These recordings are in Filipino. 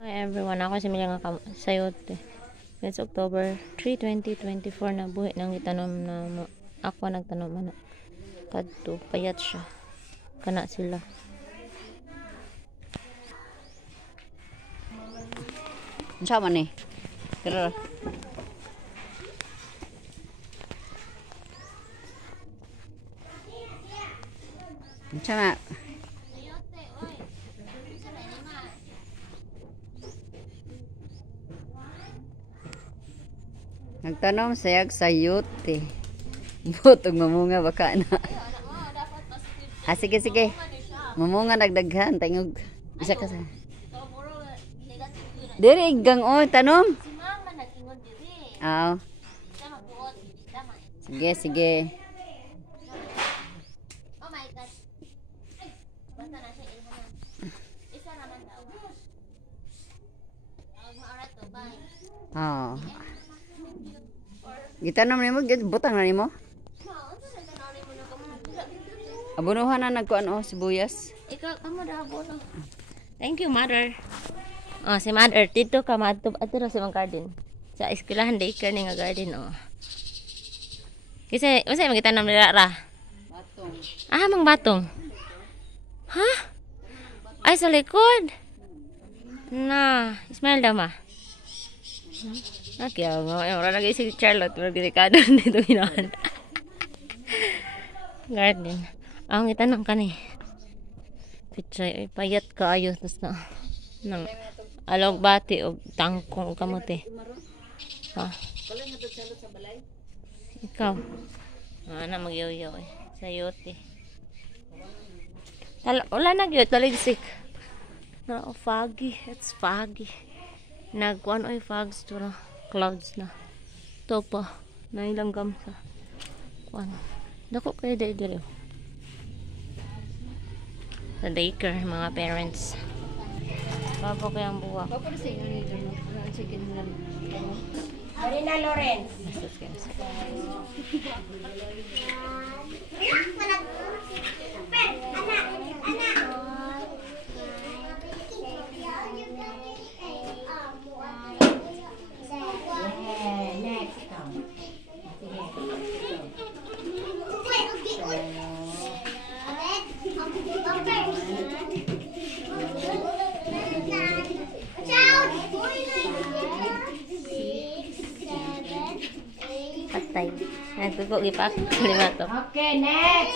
Hi everyone, ako si Mila nga sayote. It's October 3, 2024 na buhi nang itanom na ako nagtanom na kadto payat siya. Kana sila. Sama ni. Tara. Sama. Nagtanom sayag sayote. Butog mamunga baka na. Sige sige. Mamunga nagdaghan tangog isa ka sa. Diri gang o tanom. Si mama nag-ingon diri. Aw. Siya magbuot dama. Sige sige. Oh my god. Basta na siya ilhanan. Isa naman daw. Maara to bye. Oh. Gitanom nimo butang na nimo. Abunuhan na nagkuan o sibuyas. Ikaw amo daw abono. Thank you mother. Oh, si mother dito ka madto atira sa mga garden. Sa eskwelahan daycare ni nga garden oh. Kasi unsa imong gitanam nila ra? Batong. Ah, mang batong. Ha? Ay sa likod. Na, smell daw ma. Kaya ora lagi si Charlotte, pero delikado dito ginahan. Garden. Ang itanong ka ni. Pichay, payat kaayo tas na. Nang alog bati o tangkong kamote. Ha? Ikaw. Na magyaw-yaw eh. Sayote. Wala na gyud taligsik. Na foggy, it's foggy. Nagkuan oy fogs to na clouds na. To pa na ilang gamsa. Kuan. Dako kay dire. Sa daycare mga parents. Babo kay ang buwak. Babo sa inyo ni chicken lang. Marina Lawrence. Patay. Nagkuko gipak lima to. Okay, next.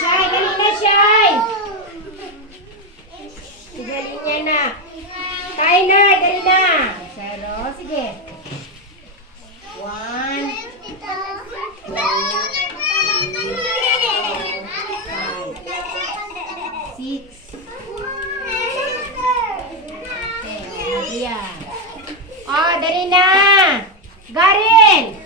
Shy, dali na, Shy. Dali niya na. Tyler, dali na. Zero, sige. 1, 6. Okay, yan. Oh, dali na. Garin.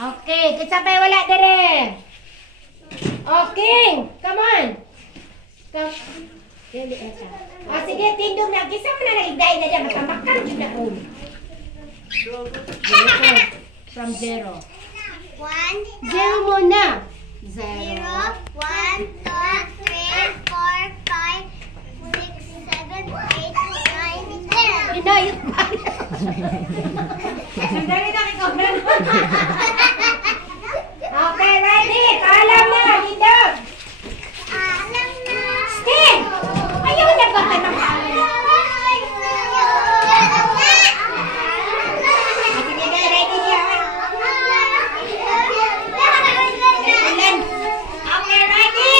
Okay, kasabay wala dire. Okay, come on. Come. Dili asa. Ah, sige, tindog na. Kisa mo na nagigday na dyan. Matamakan dyan na ko. From 0. 0 mo na. 0. 1, 2, 3, 4, 5, 6, 7, 8, 9, 10. Inayot pa. Sandali na ikaw na. Okay, ready? Alam na, hindog. Alam na. Stay! Ayaw na ba ka ng sige na, ready niya. Okay, ready?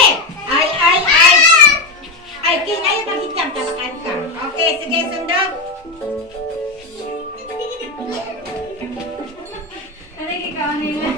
Ay, king, ayaw mag-hityam, tabakan ka. Okay, sige, sundog. Ano ikaw nila?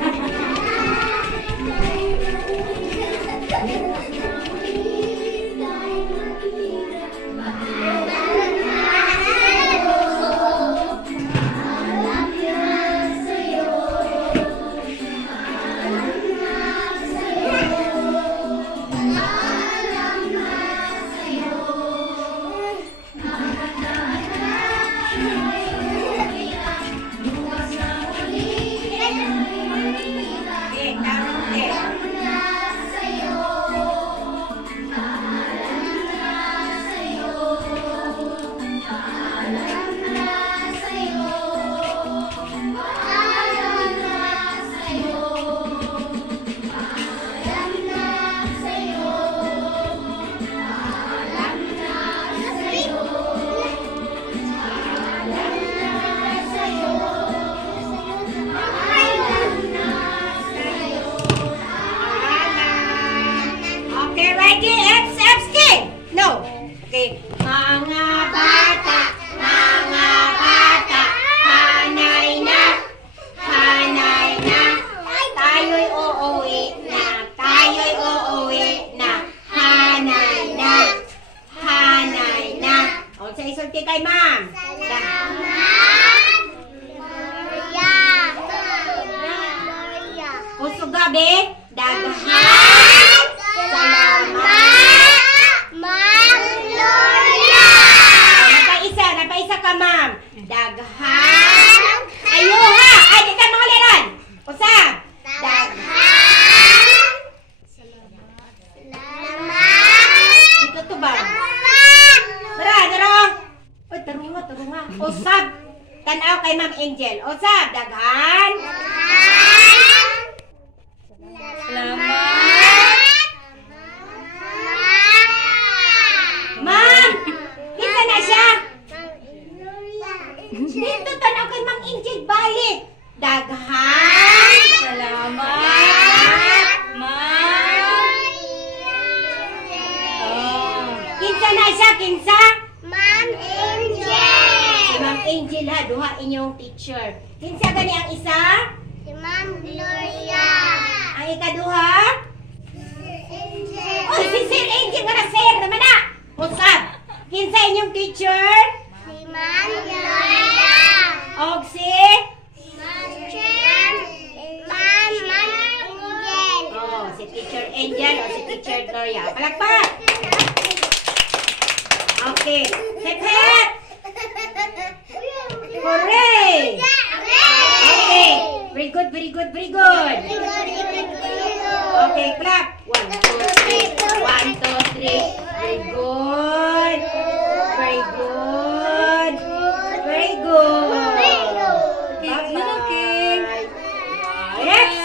Sugabe. Daghan. Salamat. Ma'am Gloria. Napaisa ka, ma'am. Daghan. Ayuha. Ay, di ka mga liran. Usap. Daghan. Dito to ba? Tara. Uy, tarunga. Usap. Tanaw kay Ma'am Angel. Usap. Daghan. Salamat. Ma'am! Kita na siya! Dito tanaw kay Ma'am Angel balik. Daghan. Salamat. Ma'am. Kinsa na siya, kinsa? Ma'am Angel. Si Ma'am Angel ha, duha inyong teacher. Kinsa gani ang isa? Si Ma'am Gloria. Ang ikaduha? Angel. Oh, si Sir Angel nga na sir naman na! Usap! Kinsa inyong teacher? Si Ma'am Gloria. Og si? Ma'am Angel. Oh, si Teacher Angel o si Teacher Gloria. Palakpak! Okay. Hep! Hooray! Okay. Very good. Okay, clap. 1, 2, 3. 1, 2, 3. Very good. Bye-bye. Next.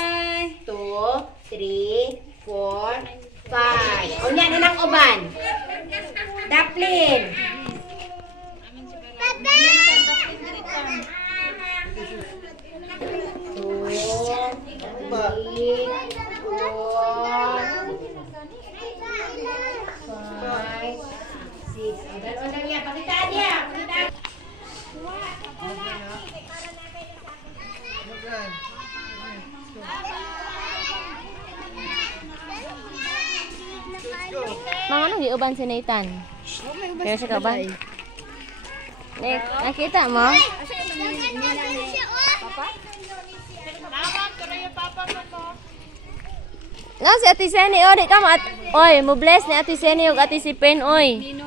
2, 3, 4, 5. O yan na ng uban. Daplin. Pakitaan niya. Mga nang giuban si Nathan. Kaya siya ka ba? Nakita mo? No, si Ate Seni, di ka mo. Oy, mo bless ni Ate Seni ug Ate si Pen, oy.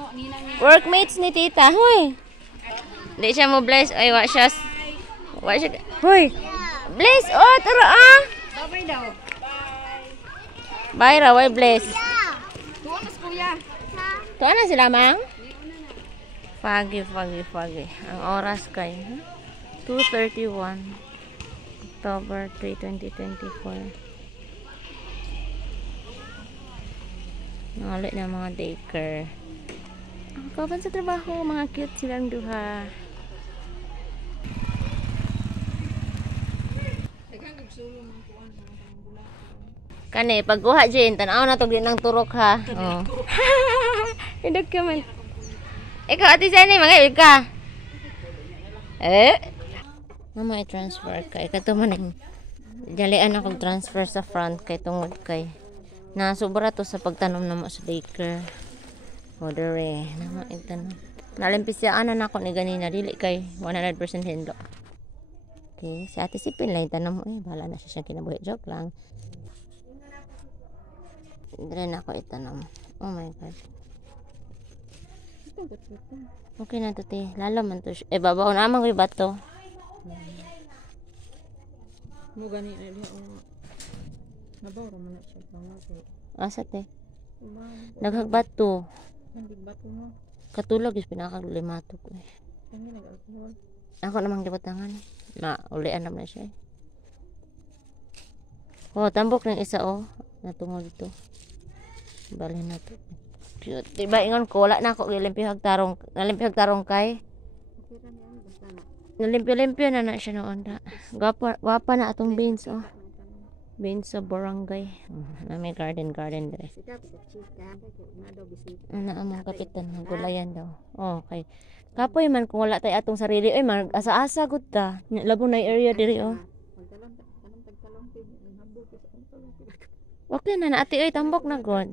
Workmates ni Tita, hoy. Di siya mo bless, oy, wa siya. Hoy. Bless, oh, tara ah. Bye daw. Bye ra, way bless. Tuwa na kuya. Tuwa na sila, mang? Pagi. Ang oras kay 2:31 October 3, 2024. Nangalit na mga daycare. Ang kapan sa trabaho, mga cute silang duha. Kani, pagkuha dyan, tanaw na to din ng turok ha. Oh. I-document. Ikaw, Ate Seni, mga ka. Mama, i-transfer ka. Ikaw to man. Dalian ako transfer sa front kay tungod kay. Nasobra to sa pagtanom na mo sa daycare. Odere. Nama, itanom. Nalimpisyaan na ako ni ganina. Dili kay 100% hendo. Okay, si Ate Sipin lang tanong mo. Bahala na siya siyang kinabuhi. Joke lang. Dire na ako itanong. Oh my God. Okay na to, te. Lalo man to. Babaw na amang bato. Mo gani na diha o. Nabaw ra man na siya pangako. Asa, te? Naghagbato. Hindi bato mo. Katulog is pinakalimato ko. Kani nag-alcohol. Ako namang gibatangan. Ulian naman siya. Oh, tambok ng isa oh. Natungol dito. Balhin na to. Cute. Diba ingon ko, wala na ako nalimpihag tarong kay. Nalimpyo na siya noon. Gwapa na atong beans oh. Beans sa barangay. May garden dire. Ano among kapitan ng gulayan daw. Oh, okay. Kapoy man kung wala tay atong sarili, ay mag-asa-asa gud ta. Labo na area diri oh. Okay na ate oy tambok na god.